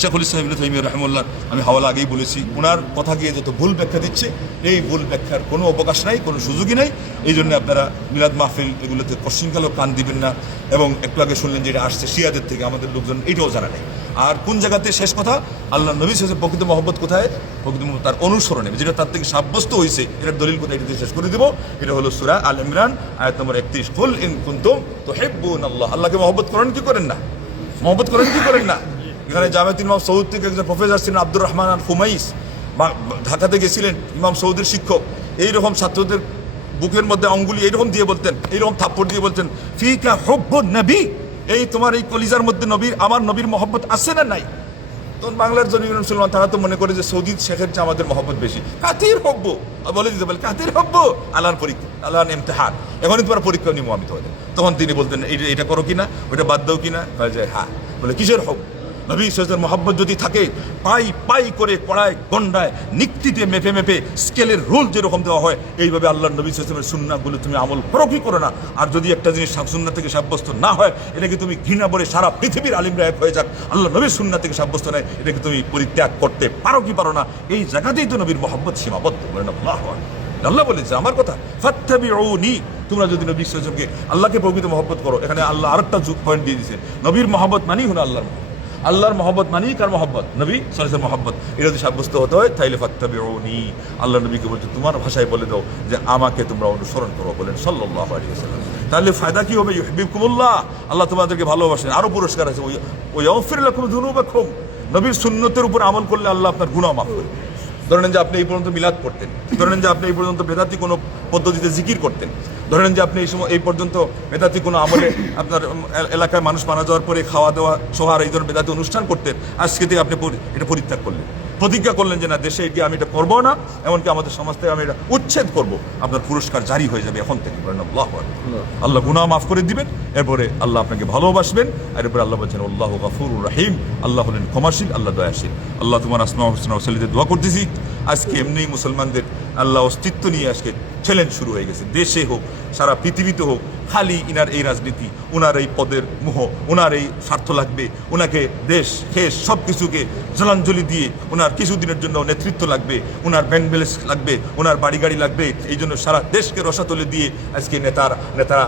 শেখুল ইসলাম ইবনে তাইমিয়া রাহিমাহুল্লাহ, আমি হাওয়ালা আগেই বলেছি, ওনার কথা গিয়ে যত ভুল ব্যাখ্যা দিচ্ছে, এই ভুল ব্যাখ্যার কোনো অবকাশ নাই, কোনো সুযোগই নাই। এই জন্য আপনারা মিলাদ মাহফিল এগুলোতে কশিনকালেও কান দিবেন না। এবং একটু আগে শুনলেন যে এটা আসছে শিয়াদের থেকে, আমাদের লোকজন এটাও জানা নেই। আর কোন জায়গাতে শেষ কথা, আল্লাহ নবী সাল্লাল্লাহু প্রকৃত মহব্বত কোথায়? প্রকৃত মহব্বত তার অনুসরণে, যেটা তার থেকে সাব্যস্ত হয়েছে। এটার দলিল কোথায়, এটাতে শেষ করে দেবো। এটা হলো সূরা আল ইমরান আয়াত নম্বর 31, কুল ইন কুনতুম তুহিব্বুনাল্লাহ। আল্লাহকে মহব্বত করেন কি করেন না? মহব্বত করেন কি করেন না? এখানে জামিয়াতুল ইমাম সৌদ থেকে একজন প্রফেসর ছিলেন আব্দুর রহমান আল খুমাইস, ঢাকাতে গেছিলেন, ইমাম সৌদের শিক্ষক। এইরকম ছাত্রদের বুকের মধ্যে অঙ্গুলি এইরকম দিয়ে বলতেন, এইরকম থাপ্পড় দিয়ে বলতেন, ফিকা হুব্বুন নবী, এই তোমার এই কলিজার মধ্যে নবীর, আমার নবীর মহব্বত আছে না নাই? তখন বাংলার জন্য মুসলমান তারা তো মনে করে যে সৌদি শেখের চেয়ে আমাদের মহব্বত বেশি। কাতির হব্ব বলে দিতে বলে, কাতির হব্ব আল্লাহর পরীক্ষা, আল্লাহর ইমতিহান, এখনই তোমার পরীক্ষা নিয়ে আমি তোমাদের। তখন তিনি বলতেন এটা করো কিনা, ওইটা বাদ দাও কিনা, হয়ে যায় হ্যাঁ। বলে কিসের হব? নবী সাল্লাল্লাহু মহব্বত যদি থাকে, পাই পাই করে কড়ায় গন্ডায় নিক্তিতে মেপে মেপে স্কেলের রোল যেরকম দেওয়া হয়, এইভাবে আল্লাহর নবী সাল্লাল্লাহু সুন্নাহগুলো তুমি আমল করো কি করো না। আর যদি একটা জিনিস সুন্নাহ থেকে সাব্যস্ত না হয়, এটাকে তুমি ঘৃণা করে সারা পৃথিবীর আলিমরা এক হয়ে যাক, আল্লাহ নবীর সুন্নাহ থেকে সাব্যস্ত নয়, এটাকে তুমি পরিত্যাগ করতে পারো কি পারো না। এই জায়গাতেই তো নবীর মহব্বত সীমাবদ্ধ। আল্লাহ বলেছে আমার কথা, ফাত্তাবিউনি, তোমরা যদি নবী সাল্লাল্লাহু আল্লাহকে প্রকৃত মহব্বত করো। এখানে আল্লাহ আরেকটা পয়েন্ট দিয়ে দিয়েছে, নবীর মহব্বত মানেই হলো আল্লাহর মহব্বত মানেই কার মহব্বত? নবী সাল্লাল্লাহু আলাইহি ওয়াসাল্লাম মহব্বত। এটা যদি সাব্যস্ত হতে হয় তাইলে ফাত্তাবিউনি, আল্লাহ নবীকে বলছে তোমার ভাষায় বলে দাও যে আমাকে তোমরা অনুসরণ করো, বলেন সাল্লাল্লাহু আলাইহি ওয়াসাল্লাম। তাহলে ফায়দা কি হবে? ইউহিব্বুকুমুল্লাহ, আল্লাহ তোমাদেরকে ভালোবাসেন। আরো পুরস্কার আছে, ওয়া ইয়াগফির লাকুম যুনুবাকুম, নবীর সুন্নতের উপর আমল করলে আল্লাহ আপনার গুনাহ মাফ করবে। ধরে নেন যে আপনি এই পর্যন্ত মিলাদ পড়তেন, ধরে নেন যে আপনি এই পর্যন্ত বেদাতি কোনো পদ্ধতিতে জিকির করতেন, ধরে নেন যে আপনি এই সময় এই পর্যন্ত বেদাতি কোনো আমলে আপনার এলাকায় মানুষ মারা যাওয়ার পরে খাওয়া দাওয়া সোহার এই ধরনের বেদাতি অনুষ্ঠান করতেন, আজকে থেকে আপনি এটা পরিত্যাগ করলেন, প্রতিজ্ঞা করলেন যে না, দেশে এটি আমি এটা করবো না, এমনকি আমাদের সমাজ থেকে আমি এটা উচ্ছেদ করবো, আপনার পুরস্কার জারি হয়ে যাবে এখন থেকে। আল্লাহ গুনাহ মাফ করে দিবেন, এরপরে আল্লাহ আপনাকে ভালোবাসবেন, আর এরপরে আল্লাহ বলছেন আল্লাহু গফুরুর রহিম, আল্লাহ হলেন ক্ষমাশীল, আল্লাহ দয়াশীল। আল্লাহ তোমার আসমাউল হুসনা ওয়াসালিতে দোয়া করতেছি, আজকে এমনি মুসলমানদের আল্লাহ অস্তিত্ব নিয়ে আজকে চ্যালেঞ্জ শুরু হয়ে গেছে, দেশে হোক সারা পৃথিবীতে হোক। খালি ইনার এই রাজনীতি, ওনার এই পদের মোহ, ওনার এই স্বার্থ লাগবে, ওনাকে দেশ খেস সব কিছুকে জলাঞ্জলি দিয়ে ওনার কিছুদিনের জন্য নেতৃত্ব লাগবে, ওনার ব্যাংক ব্যালেন্স লাগবে, ওনার বাড়ি গাড়ি লাগবে। এই জন্য সারা দেশকে রসাতলে দিয়ে আজকে নেতারা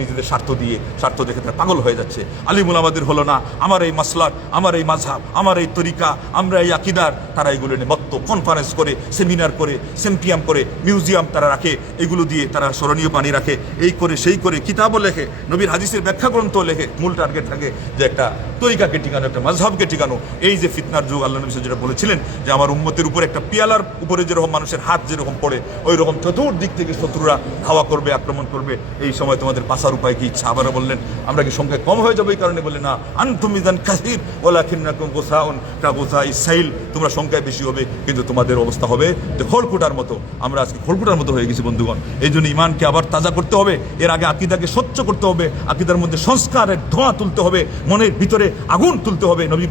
নিজেদের স্বার্থ দেখে তারা পাগল হয়ে যাচ্ছে। আলিমুল আমাদের হলো না, আমার এই মাসলাক, আমার এই মাযহাব, আমার এই তরিকা, আমরা এই আকিদার, তারা এগুলো নিয়ে মত্ত কনফারেন্স করে, সেমিনার করে, সেম্পিয়াম করে, মিউজিয়াম তারা তারা রাখে, এগুলো দিয়ে তারা স্মরণীয় পানি রাখে, এই করে সেই করে কিতাবও লেখে, নবীর হাদিসের ব্যাখ্যা গ্রন্থও লেখে। মূল টার্গেট থাকে যে একটা তরিকাকে টিকানো, একটা মাযহাবকে টিকানো। এই যে ফিতনার যুগ, আল্লাহ নবী যেটা বলেছিলেন যে আমার উম্মতের উপর একটা পিয়ালার উপরে যেরকম মানুষের হাত যেরকম পড়ে, ওই রকম চতুর্দিক থেকে শত্রুরা ধাওয়া করবে, আক্রমণ করবে। এই সময় তোমাদের বাঁচার উপায় কি? সাহাবারা বললেন আমরা কি সংখ্যায় কম হয়ে যাবে? এই কারণে বললেন না, আনতুম মিজান কাসীর ওয়ালাকিন্নাকুম গুসাউন কাগুসাই সাইল, তোমরা সংখ্যায় বেশি হবে কিন্তু তোমাদের অবস্থা হবে যে খড়কুটার মতো। আমরা আজকে খড়কুটার মতো হয়ে গেছি বন্ধুগণ। এই জন্য ইমানকে আবার তাজা করতে হবে, এর আগে আকীদাকে স্বচ্ছ করতে হবে, আকীদার মধ্যে সংস্কারের ধোঁয়া তুলতে হবে, মনের ভিতরে আগুন তুলতে হবে, নবী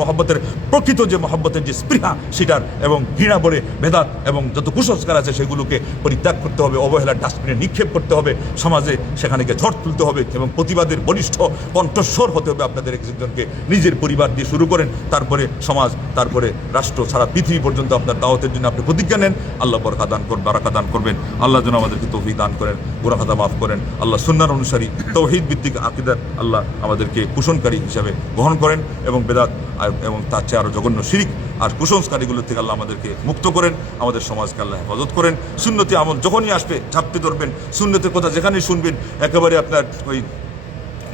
মহব্বতের প্রকৃত যে মহব্বতের যে স্পৃহা সেটার, এবং ঘৃণা বলে বেদাত এবং যত কুসংস্কার আছে সেগুলোকে পরিত্যাগ করতে হবে, অবহেলার ডাস্টবিনে নিক্ষেপ করতে হবে, সমাজে সেখানেকে ঝড় তুলতে হবে এবং প্রতিবাদের বলিষ্ঠ কণ্ঠস্বর হতে হবে আপনাদের একজনকে। নিজের পরিবার দিয়ে শুরু করেন, তারপরে সমাজ, তারপরে রাষ্ট্র, সারা পৃথিবী পর্যন্ত আপনার দাওয়াতের জন্য আপনি প্রতিজ্ঞা নেন। আল্লাহ বরকত দান করবেন, বারাকা দান করবেন। আল্লাহ যেন আমাদেরকে তৌফিক দান করেন, গুনাহ খাতা মাফ করেন। আল্লাহ সুন্নাহর অনুসারী তৌহিদ ভিত্তিক আকীদার আল্লাহ আমাদেরকে পোষণকারী হিসাবে গ্রহণ করেন, এবং বেদাত এবং তার চেয়ে আরও জঘন্য শিরিক আর কুসংস্কারীগুলোর থেকে আল্লাহ আমাদেরকে মুক্ত করেন, আমাদের সমাজকে আল্লাহ হেফাজত করেন। সুন্নতি আমল যখনই আসবে ঝাঁপতে ধরবেন, সুন্নতের কথা যেখানেই শুনবেন একেবারে আপনার ওই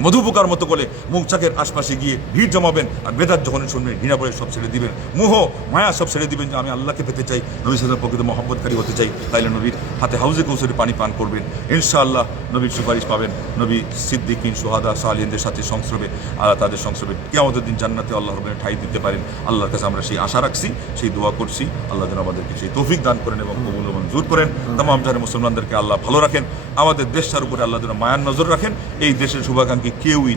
মধুপোকার মতো করে মৌচাকের আশপাশে গিয়ে ভিড় জমাবেন, আর বেদাত যখনই শুনবেন ঘৃণা করে সব ছেড়ে দিবেন, মোহ মায়া সব ছেড়ে দিবেন যে আমি আল্লাহকে পেতে চাই, নবীর সাথে প্রকৃত মহব্বতকারী হতে চাই। তাইলে নবীর হাতে হাউজে কৌসরে পানি পান করবেন, ইনশাআল্লাহ নবীর সুপারিশ পাবেন। নবী সিদ্দিকিন, সুহাদা, সালিহিনদের সাথে সংস্রবে, তাদের সংস্রবে কিয়ামতের দিন জান্নাতে আল্লাহ রাব্বুল ঠাঁই দিতে পারেন। আল্লাহর কাছে আমরা সেই আশা রাখছি, সেই দোয়া করছি। আল্লাহ যেন আমাদেরকে সেই তৌফিক দান করেন এবং কবুল মঞ্জুর করেন। তামাম জাহানের মুসলমানদেরকে আল্লাহ ভালো রাখেন, আমাদের দেশটার উপরে আল্লাহ যেন মায়ার নজর রাখেন। এই দেশের শুভাকাঙ্ক্ষী কেউই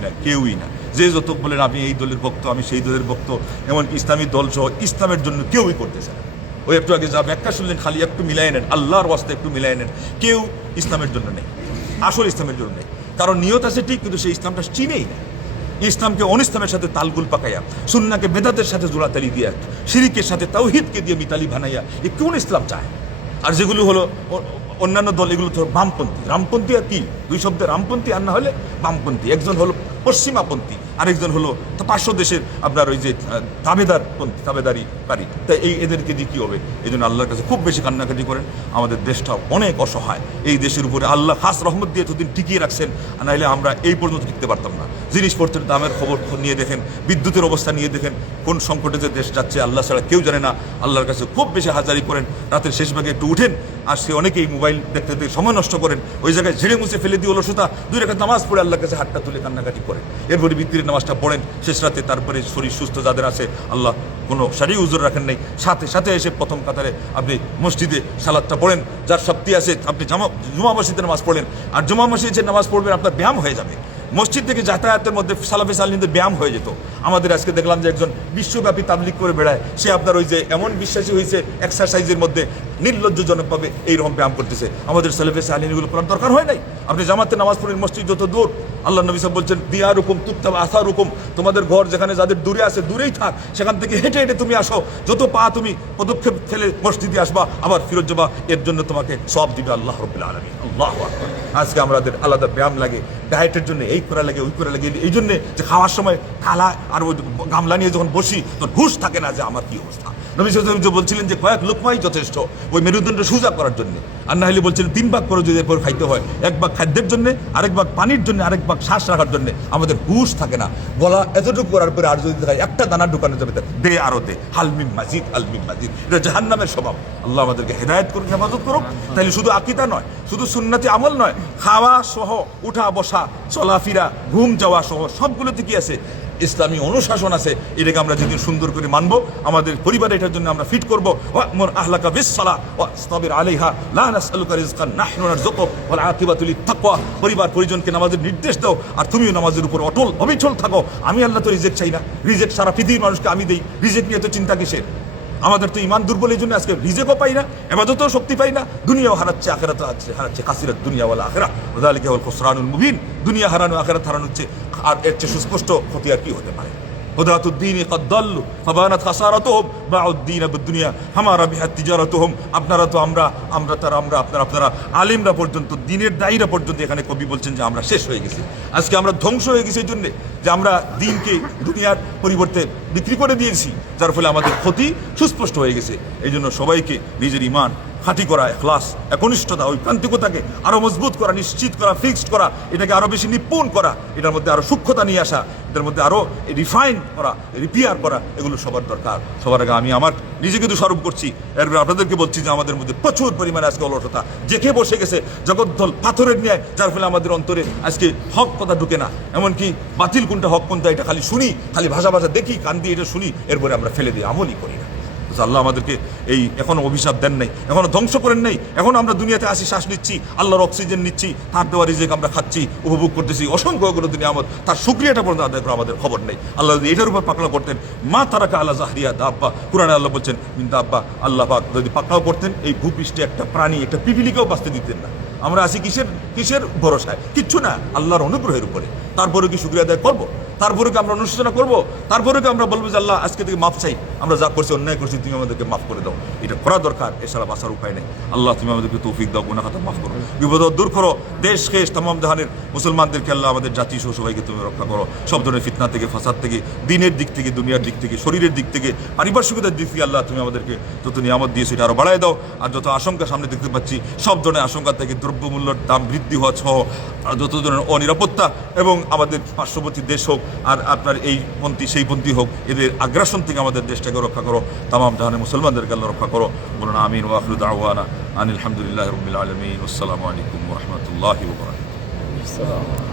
না। যে যত বলেন আমি এই দলের ভক্ত, আমি সেই দলের ভক্ত, এমনকি ইসলামী দল সহ ইসলামের জন্য কেউই করতেছে না। ওই একটু আগে যা ব্যাখ্যা শুনলেন, খালি একটু মিলাই নেন, আল্লাহর ওয়াস্তে একটু মিলাই নেন। কেউ ইসলামের জন্য নেই, আসল ইসলামের জন্য নেই। কারণ নিয়ত আছে ঠিক, কিন্তু সেই ইসলামটা চিনেই না। ইসলামকে অনিসলামের সাথে তালগুল পাকাইয়া, সুন্নাহকে বেদাতের সাথে জোড়াতালি দিয়া, শিরিকের সাথে তাওহীদকে দিয়ে মিতালি বানাইয়া এ কোন ইসলাম চায়? আর যেগুলো হলো অন্যান্য দল, এগুলো তো বামপন্থী। রামপন্থী আর কি? দুই শব্দে রামপন্থী আর না হলে বামপন্থী। একজন হলো পশ্চিমাপন্থী, আরেকজন হলো পার্শ্ব দেশের আপনার ওই যে তাবেদারিকারী। তাই এদেরকে দিয়ে কী হবে? এই জন্য আল্লাহর কাছে খুব বেশি কান্নাকাটি করেন। আমাদের দেশটা অনেক অসহায়, এই দেশের উপরে আল্লাহ খাস রহমত দিয়ে এতদিন টিকিয়ে রাখছেন, নাহলে আমরা এই পর্যন্ত টিকতে পারতাম না। জিনিসপত্রের দামের খবর নিয়ে দেখেন, বিদ্যুতের অবস্থা নিয়ে দেখেন, কোন সংকটে যে দেশ যাচ্ছে আল্লাহ ছাড়া কেউ জানে না। আল্লাহর কাছে খুব বেশি হাজারি করেন, রাতের শেষ ভাগে একটু উঠেন, আর সে অনেকেই মোবাইল দেখতে দেখতে সময় নষ্ট করেন, ওই জায়গায় ঝেড়ে মুছে ফেলে দিয়ে অলসতা, 2 রাকাত নামাজ পড়ে আল্লাহর কাছে হাতটা তুলে কান্নাকাটি করেন। এরপরে বিক্রির নামাজটা পড়েন শেষ রাতে, তারপরে শরীর সুস্থ যাদের আছে, আল্লাহ কোনো শারীরিক উজর রাখেন নাই, সাথে এসে প্রথম কাতারে আপনি মসজিদে সালাদটা পড়েন। যার শক্তি আছে আপনি জুমা মসজিদে নামাজ পড়েন, আর জুমা মসজিদে নামাজ পড়বেন, আপনার ব্যায়াম হয়ে যাবে। মসজিদ থেকে যাতায়াতের মধ্যে সালাফে সালিনদের ব্যায়াম হয়ে যেত। আমাদের আজকে দেখলাম যে একজন বিশ্বব্যাপী তাবলিগ করে বেড়ায়, সে আপনার ওই যে এমন বিশ্বাসী হয়েছে এক্সারসাইজের মধ্যে নির্লজ্জজনকভাবে এইরকম ব্যায়াম করতেছে। আমাদের সালাফে সালিনগুলো করার দরকার হয় নাই। আপনি জামাতে নামাজ পড়েন, মসজিদ যত দূর, আল্লাহ নবী সাহেব বলছেন দিয়া রুকুম তুত্তাব আসার রুকুম, তোমাদের ঘর যেখানে যাদের দূরে আছে দূরেই থাক, সেখান থেকে হেঁটে হেঁটে তুমি আসো, যত পা তুমি পদক্ষেপ ফেলে মসজিদে আসবা আবার ফিরত যাবা, এর জন্য তোমাকে সব দিবে আল্লাহ রাব্বুল আলামিন। আল্লাহু আকবার। আজকে আমাদের আলাদা ব্যায়াম লাগে, ডায়েটের জন্য এই করা লাগে ওই করা লাগে, এই জন্যে যে খাওয়ার সময় থালা আর ওই গামলা নিয়ে যখন বসি তখন হুঁশ থাকে না যে আমার কি অবস্থা। নবী সাল্লাল্লাহু আলাইহি ওয়াসাল্লাম বলছিলেন যে কয়েক লোকমাই যথেষ্ট ওই মেরুদণ্ড সোজা করার জন্য, আর না হলে বলছিলেন 3 ভাগ করে যদি এরপর খাইতে হয়, 1 ভাগ খাদ্যের জন্য, আরেক ভাগ পানির জন্য, আরেক ভাগ শ্বাস রাখার জন্য। আমাদের হুঁশ থাকে না, গলা এতটুকু করার পরে আর যদি দেখায় একটা দানা ঢুকানো যাবে দে আরো দে, হালমিম মাজিদ হালমিম মাজিদ, এটা জাহান্নামের স্বভাব। আল্লাহ আমাদেরকে হেদায়েত করুন, হেফাজত করুন। তাহলে শুধু আকীদা নয়, শুধু সুন্নতি আমল নয়, খাওয়া সহ উঠা বসা, চলাফেরা, ঘুম যাওয়া সহ সবগুলোতে কি আছে? ইসলামী অনুশাসন আছে। এটাকে আমরা যেদিন সুন্দর করে মানবো, আমাদের পরিবারে এটার জন্য আমরা ফিট করবো। ওয়া'মুর আহলাকা বিস-সালাহ ওয়াসতাবির আলাইহা লা নাসআলুকা রিজকান নাহনু নারযুকুক ওয়াল আকিবাতু লিত-তাকওয়া। পরিবার পরিজনকে নামাজের নির্দেশ দাও, আর তুমিও নামাজের উপর অটল অবিচল থাকো। আমি আল্লাহ তো রিজেক্ট চাই না, রিজেক্ট সারা পৃথিবীর মানুষকে আমি দেই, রিজেক্ট নিয়ে তো চিন্তা কিসের? আমাদের তো ইমান দুর্বল, এই জন্য আজকে রিজেকও পাই না, ইবাদতেও শক্তি পাই না, দুনিয়াও হারাচ্ছে, আখিরাতও হারাচ্ছে। কাসিরাত দুনিয়া ওয়াল আখিরা ওয়া যালিকা হুয়াল খুসরানুল মুবিন। দুনিয়া হারানো, আখিরাত হারানো হচ্ছে, আর এর চেয়ে সুস্পষ্ট ক্ষতি আর কি হতে পারে? হুদাতুদ্দিন কদ দাল্লু ফাবানাত খাসারাতুহুম বাউদ্দিন বিদ-দুনিয়া হামা রাবিহাত তিজারাতুহুম। আপনারা তো আমরা আপনারা আলিমরা পর্যন্ত, দ্বীনের দায়ীরা পর্যন্ত, এখানে কবি বলছেন যে আমরা শেষ হয়ে গেছি। আজকে আমরা ধ্বংস হয়ে গেছি এই জন্য যে আমরা দ্বীনকে দুনিয়ার পরিবর্তে বিক্রি করে দিয়েছি, যার ফলে আমাদের ক্ষতি সুস্পষ্ট হয়ে গেছে। এই জন্য সবাইকে নিজের ইমান খাঁটি করা, ইখলাস, একনিষ্ঠতা, ঐকান্তিকতাকে আরও মজবুত করা, নিশ্চিত করা, ফিক্সড করা, এটাকে আরও বেশি নিপুণ করা, এটার মধ্যে আরও সূক্ষ্মতা নিয়ে আসা, এটার মধ্যে আরও রিফাইন করা, রিপেয়ার করা, এগুলো সবার দরকার। সবার আগে আমি আমার নিজেকে দোষারোপ করছি, এরপরে আপনাদেরকে বলছি যে আমাদের মধ্যে প্রচুর পরিমাণে আজকে অলসতা জেঁকে বসে গেছে জগদ্দল পাথরের ন্যায়, যার ফলে আমাদের অন্তরে আজকে হক কথা ঢুকে না, এমনকি বাতিল কোনটা হক কোনটা এটা খালি শুনি, খালি ভাষা ভাষা দেখি, কান দিয়ে এটা শুনি, এরপরে আমরা ফেলে দিই, আমলই করি না। আল্লাহ আমাদেরকে এই এখনো অভিশাপ দেন নাই, এখনো ধ্বংস করেন নাই, এখনো আমরা দুনিয়াতে আসি, শ্বাস নিচ্ছি, আল্লাহর অক্সিজেন নিচ্ছি, তার দেওয়া রিজিক আমরা খাচ্ছি, উপভোগ করতেছি, অসংখ্য অগ্র দুনিয়ামত, তার শুকরিয়াটা পর্যন্ত আদায় করা আমাদের খবর নেই। আল্লাহ যদি এটার উপর পাকড়াও করতেন, মা তারাকা আল্লাহ জাহরিয়া দাব্বা, কুরআনে আল্লাহ বলছেন কিন্তু আব্বা, আল্লাহ পাক যদি পাকড়াও করতেন এই ভূপৃষ্ঠে একটা প্রাণী, একটা পিপিলিকেও বাঁচতে দিতেন না। আমরা আছি কিসের ভরসায়? কিচ্ছু না, আল্লাহর অনুগ্রহের উপরে। তারপরে কি শুকরিয়া আদায় করবো? তারপরে কি আমরা অনুশোচনা করবো? তারপরে কি আমরা বলবো যে আল্লাহ আজকে থেকে মাফ চাই, আমরা যা করছি অন্যায় করছি, তুমি আমাদেরকে মাফ করে দাও? এটা করা দরকার, এছাড়া বাঁচার উপায় নেই। আল্লাহ তুমি আমাদেরকে তৌফিক দাও, গুনাহ খাতা মাফ করো, বিপদ দূর করো, দেশ খেস তামাম জাহানের মুসলমানদেরকে আল্লাহ আমাদের জাতি সহ সবাইকে তুমি রক্ষা করো সব ধরনের ফিতনা থেকে, ফাসাদ থেকে, দিনের দিক থেকে, দুনিয়ার দিক থেকে, শরীরের দিক থেকে, পারিপার্শ্বিকতার দিক থেকে। আল্লাহ তুমি আমাদেরকে যত নিয়ামত দিয়েছো এটা আরও বাড়ায় দাও। আর যত আশঙ্কা সামনে দেখতে পাচ্ছি, সব ধরনের আশঙ্কা থেকে, দ্রব্যমূল্যের দাম বৃদ্ধি হওয়া সহ যত ধরনের অনিরাপত্তা, এবং আমাদের পার্শ্ববর্তী দেশ হোক আর আপনার এই পন্থী সেই পন্থী হোক, এদের আগ্রাসন থেকে আমাদের দেশটাকে রক্ষা করো, তামাম জাহানের মুসলমানদেরকে আল্লাহ রক্ষা করো। বলুন আমিন ওয়া আখিরু দাওয়ানা আনিল হামদুলিল্লাহি রাব্বিল আলামিন। আসসালামু আলাইকুম ওয়া রাহমাতুল্লাহি ওয়া বারাকাতুহু।